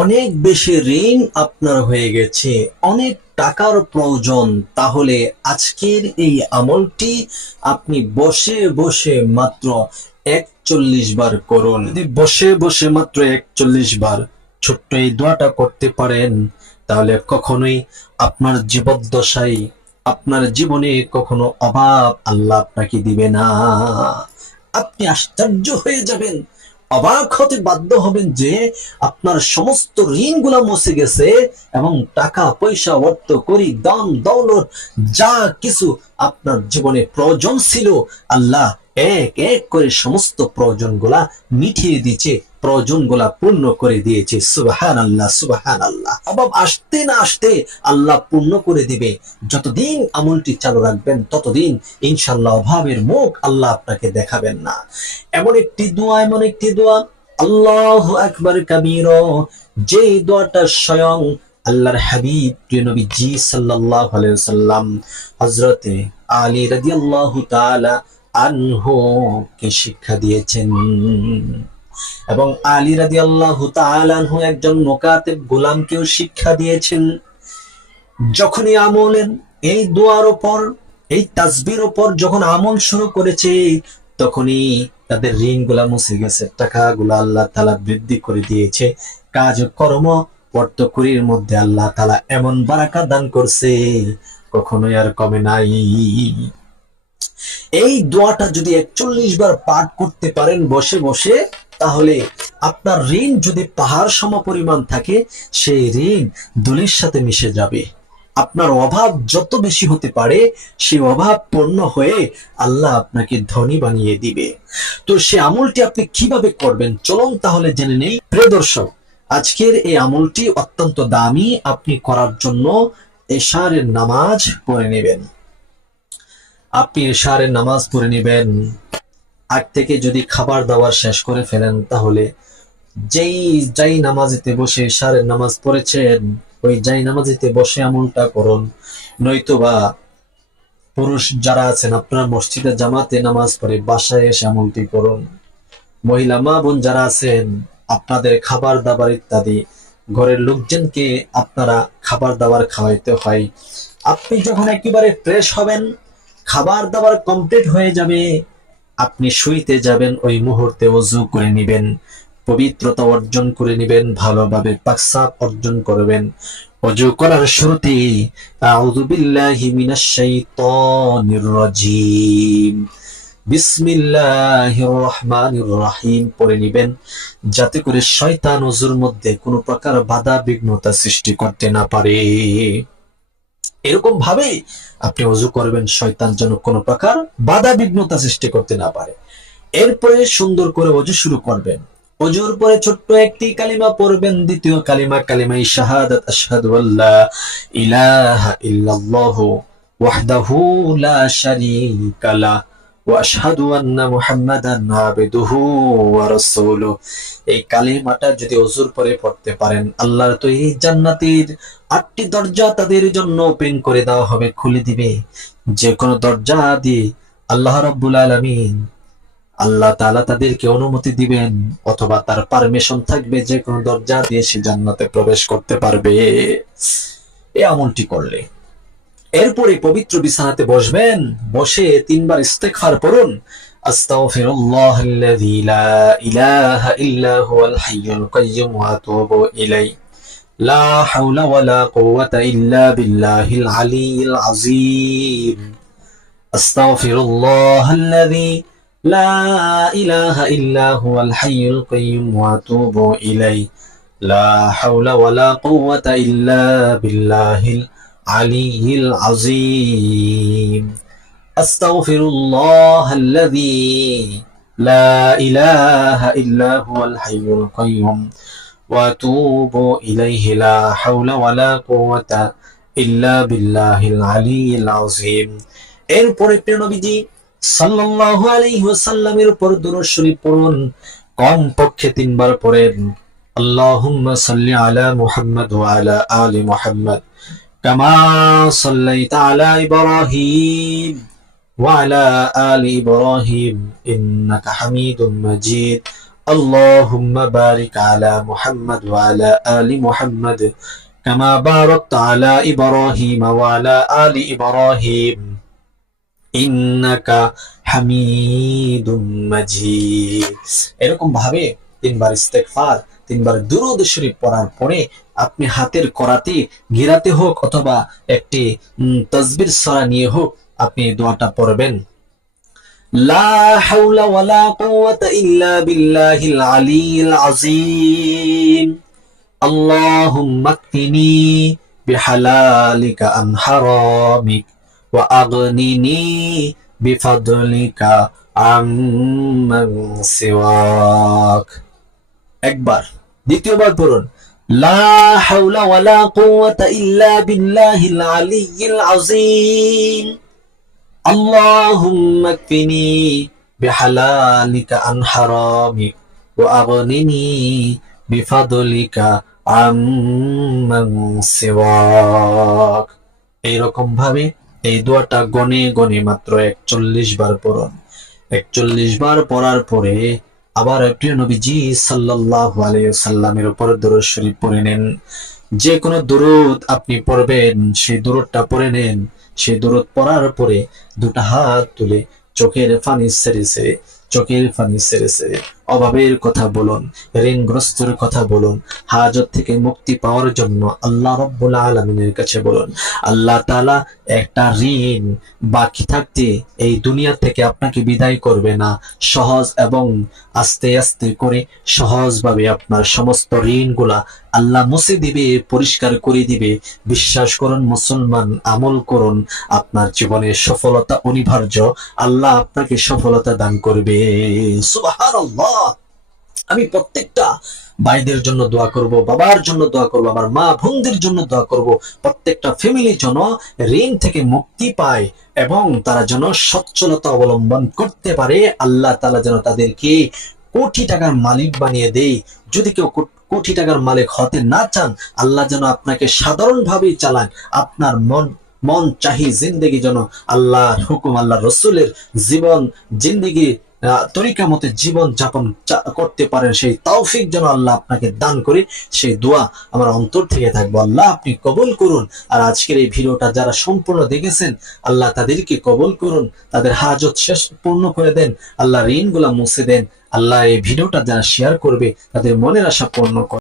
অনেক বেশি ঋণ আপনার হয়ে গেছে, অনেক টাকার প্রয়োজন, তাহলে আজকের এই আমলটি আপনি বসে বসে মাত্র 41 বার করুন। যদি বসে বসে মাত্র 41 বার ছোট্ট এই দোয়াটা করতে পারেন, তাহলে কখনোই আপনার জীবদ্দশায়, আপনার জীবনে কখনো অভাব আল্লাহ আপনাকে দিবে না। আপনি আশ্চর্য হয়ে যাবেন, অবাক হতে বাধ্য হবেন যে আপনার সমস্ত ঋণগুলো মুছে গেছে এবং টাকা পয়সা অর্থ করি দাম দৌলত যা কিছু আপনার জীবনে প্রয়োজন ছিল, আল্লাহ এক এক করে সমস্ত প্রয়োজনগুলা মিটিয়ে দিয়েছে, প্রয়োজনগুলা পূর্ণ করে দিয়েছে। সুবহানাল্লাহ, সুবহানাল্লাহ। অভাব আসতে না আসতে আল্লাহ পূর্ণ করে দিবে। যতদিন আমলটি চালু রাখবেন ততদিন ইনশাআল্লাহ অভাবের মুখ আল্লাহ আপনাকে দেখাবেন না। এমন একটি দোয়া আল্লাহু আকবার কাবীরা, যে দোয়াটা স্বয়ং আল্লাহর হাবিব প্রিয় নবীজি সাল্লাল্লাহু আলাইহি ওয়াসাল্লাম হযরতে আলী রাদিয়াল্লাহু তাআলা আনহু কে শিক্ষা দিয়েছেন। এবং আলী রাদিয়াল্লাহু তাআলা আনহু একজন মুকাতাব গোলামকেও শিক্ষা দিয়েছেন। যখনই আমলের এই দোয়ার উপর, এই তাসবির উপর যখন আমল শুরু করেছে, তখনই তাদের ঋণগুলা মুছে গেছে, টাকাগুলা আল্লাহ তাআলা বৃদ্ধি করে দিয়েছে, কাজকর্ম অর্থকরীর মধ্যে আল্লাহ তাআলা এমন বারাকা দান করছে, কখনোই আর কমে নাই। এই দোয়াটা যদি 41 বার পাঠ করতে পারেন বসে বসে, তাহলে আপনার ঋণ যদি পাহাড় সমপরিমাণ থাকে, সেই ঋণ ধুলির সাথে মিশে যাবে। আপনার অভাব যত বেশি হতে পারে, সেই অভাব পূর্ণ হয়ে আল্লাহ আপনাকে ধনী বানিয়ে দিবে। তো সে আমলটি আপনি কিভাবে করবেন, চলুন তাহলে জেনে নেই। প্রিয় দর্শক, আজকের এই আমলটি অত্যন্ত দামি। আপনি করার জন্য এশারের নামাজ পড়ে নেবেন। আপনি এশারের নামাজ পড়ে নেবেন। আগ থেকে যদি খাবার দাবার শেষ করে ফেলেন, তাহলে যেই নামাজেতে বসে এশারের নামাজ পড়েছেন, ওই যাই নামাজেতে বসে আমলটা করুন। নয়তোবা পুরুষ যারা আছেন, আপনারা মসজিদে জামাতে নামাজ পড়ে বাসায় এসে আমলটি করুন। মহিলা মা বোন যারা আছেন, আপনাদের খাবার দাবার ইত্যাদি ঘরের লোকজনকে আপনারা খাবার দাবার খাওয়াইতে হয়। আপনি যখন একেবারে ফ্রেশ হবেন, খাবার দাবার কমপ্লিট হয়ে যাবে, আপনি শুইতে যাবেন, ওই মুহূর্তে ওযু করে নেবেন, পবিত্রতা অর্জন করে নেবেন, ভালোভাবে পাকসাপ অর্জন করবেন। ওযু করার শুরুতে আউযু বিল্লাহি মিনাশ শাইতানির রাজীম বিসমিল্লাহির রহমানির রহিম পড়ে নেবেন, যাতে করে শয়তান ওযুর মধ্যে কোনো প্রকার বাধা বিঘ্নতা সৃষ্টি করতে না পারে। এরকম ভাবে আপনি ওযু করবেন, শয়তান যেন কোনো প্রকার বাধা বিঘ্নতা সৃষ্টি করতে না পারে। এরপরে সুন্দর করে ওযু শুরু করবেন। ওযুর পরে ছোট্ট একটি কালিমা পড়বেন, দ্বিতীয় কালিমা কালিমায়ে শাহাদাত, আশহাদু আল্লা ইলাহা ইল্লাল্লাহু ওয়াহদাহু লা শারীকা লাহ ওয়া আশহাদু আন্না মুহাম্মাদান আবদুহু ওয়া রাসূলুহু। এই কালিমাটা যদি ওযুর পরে পড়তে পারেন, আল্লাহর তৈরি জান্নাতের 8টি দরজা তাদের জন্য ওপেন করে দেওয়া হবে, খুলে দিবে। যে কোনো দরজা দিয়ে আল্লাহ রাব্বুল আলামিন, আল্লাহ তাআলা তাদেরকে অনুমতি দিবেন, অথবা তার পারমিশন থাকবে, যে কোনো দরজা দিয়ে সে জান্নাতে প্রবেশ করতে পারবে এই আমলটি করলে। এরপরে পবিত্র বিছানাতে বসবেন, বসে 3 বার ইস্তেগফার পড়ুন। আস্তাগফিরুল্লাহাল্লাযী লা ইলাহা ইল্লা হুয়াল হাইয়ুল কাইয়্যুম ওয়া আতুবু ইলাইহি লা হাওলা ওয়ালা কুওয়াতা ইল্লা বিল্লাহিল আলিয়্যিল আযীম। আস্তাগফিরুল্লাহাল্লাযী লা ইলাহা ইল্লা হুয়াল হাইয়ুল কাইয়্যুম ওয়া আতুবু ইলাইহি লা হাওলা ওয়ালা কুওয়াতা ইল্লা বিল্লাহিল আলিয়্যিল আযীম। আস্তাগফিরুল্লাহাল্লাযী লা ইলাহা ইল্লা হুয়াল হাইয়ুল কাইয়্যুম ওয়া আতুবু ইলাইহি লা হাওলা ওয়ালা কুওয়াতা ইল্লা বিল্লাহিল আলিয়্যিল আযীম। এরপরে প্রিয় নবীজি সাল্লাল্লাহু আলাইহি ওয়াসাল্লামের উপর দুরূদ শরীফ পড়ুন, কমপক্ষে 3 বার পড়েন। আল্লাহুম্মা সাল্লি আলা মুহাম্মাদ ওয়া আলা আলি মুহাম্মাদ কামা সাল্লাইতা আলা ইব্রাহিম ওয়া আলা আলি ইব্রাহিম ইন্নাকা হামিদুম মাজিদ। اللهم بارك على محمد وعلى آل محمد كما باركت على إبراهيم وعلى آل إبراهيم إنك حميد مجيد। এরকম ভাবে তিনবার ইস্তেগফার, তিনবার দুরূদ শরীফ পড়ার পরে আপনি হাতের করাতে গিরাতে হোক অথবা একটি তাসবির সূরা নিয়ে হোক আপনি দোয়াটা পড়বেন। লা হাওলা ওয়ালা কুওয়াতা ইল্লা বিল্লাহিল আলিয়্যিল আযীম। আল্লাহুম্মা কফিনি বিহালালিকা আন হারামিক ওয়া আগনিনি বিফাদলিকা আম্মান সিওয়াক। একবার। দ্বিতীয়বার পড়ুন, লা হাওলা ওয়ালা কুওয়াতা ইল্লা বিল্লাহিল আলিয়্যিল আযীম। اللهم اكفني بحلالك عن حرامك وأغنني بفضلك عمن سواك। এইরকম ভাবে এই দোয়াটা গনে গনে মাত্র 41 বার পড়ুন। 41 বার পড়ার পরে আবার প্রিয় নবীজি সাল্লাল্লাহু আলাইহি ওয়াসাল্লামের উপর দরুদ শরীফ পড়ে নেন। যে কোনো দরুদ আপনি পড়বেন সেই দরুদটা পড়ে নেন। সেই দরুদ পড়ার পরে দুটা হাত তুলে চোখের পানি ছেড়ে ছেড়ে অভাবের কথা বলুন, ঋণগ্রস্তের কথা বলুন, হাজত থেকে মুক্তি পাওয়ার জন্য আল্লাহ রাব্বুল আলামিনের কাছে বলুন। আল্লাহ তাআলা একটা ঋণ বাকি থাকতে এই দুনিয়া থেকে আপনাকে বিদায় করবে না। সহজ এবং আস্তে আস্তে করে সহজভাবে আপনার সমস্ত ঋণগুলা আল্লাহ মুছে দিবে, পরিষ্কার করে দিবে। বিশ্বাস করুন মুসলমান, আমল করুন, আপনার জীবনে সফলতা অনিবার্য। আল্লাহ আপনাকে সফলতা দান করবে। সুবহানাল্লাহ। আমি প্রত্যেকটা ভাইদের জন্য দোয়া করব, বাবার জন্য দোয়া করব, আমার মা বোনদের জন্য দোয়া করব। প্রত্যেকটা ফ্যামিলি যেন ঋণ থেকে মুক্তি পায় এবং তারা যেন সচ্ছলতা অবলম্বন করতে পারে। আল্লাহ তাআলা যেন তাদেরকে কোটি টাকার মালিক বানিয়ে দেয়। যদি কেউ কোটি টাকার মালিক হতে না চান, আল্লাহ যেন আপনাকে সাধারণভাবেই চালান। আপনার মন চাহি জিন্দেগি যেন আল্লাহর হুকুম, আল্লাহ রসুলের জীবন জিন্দেগি তরিকা মতে জীবন যাপন করতে পারেন, সেই তৌফিক যেন আল্লাহ আপনাকে দান করে। সেই দোয়া আমার অন্তর থেকে থাকবো। আল্লাহ আপনি কবুল করুন। আর আজকের এই ভিডিওটা যারা সম্পূর্ণ দেখেছেন আল্লাহ তাদেরকে কবুল করুন, তাদের হাজত শেষ পূর্ণ করে দেন, আল্লাহ ঋণগুলা মুছে দেন। আল্লাহ এই ভিডিওটা যারা শেয়ার করবে তাদের মনের আশা পূর্ণ করুন।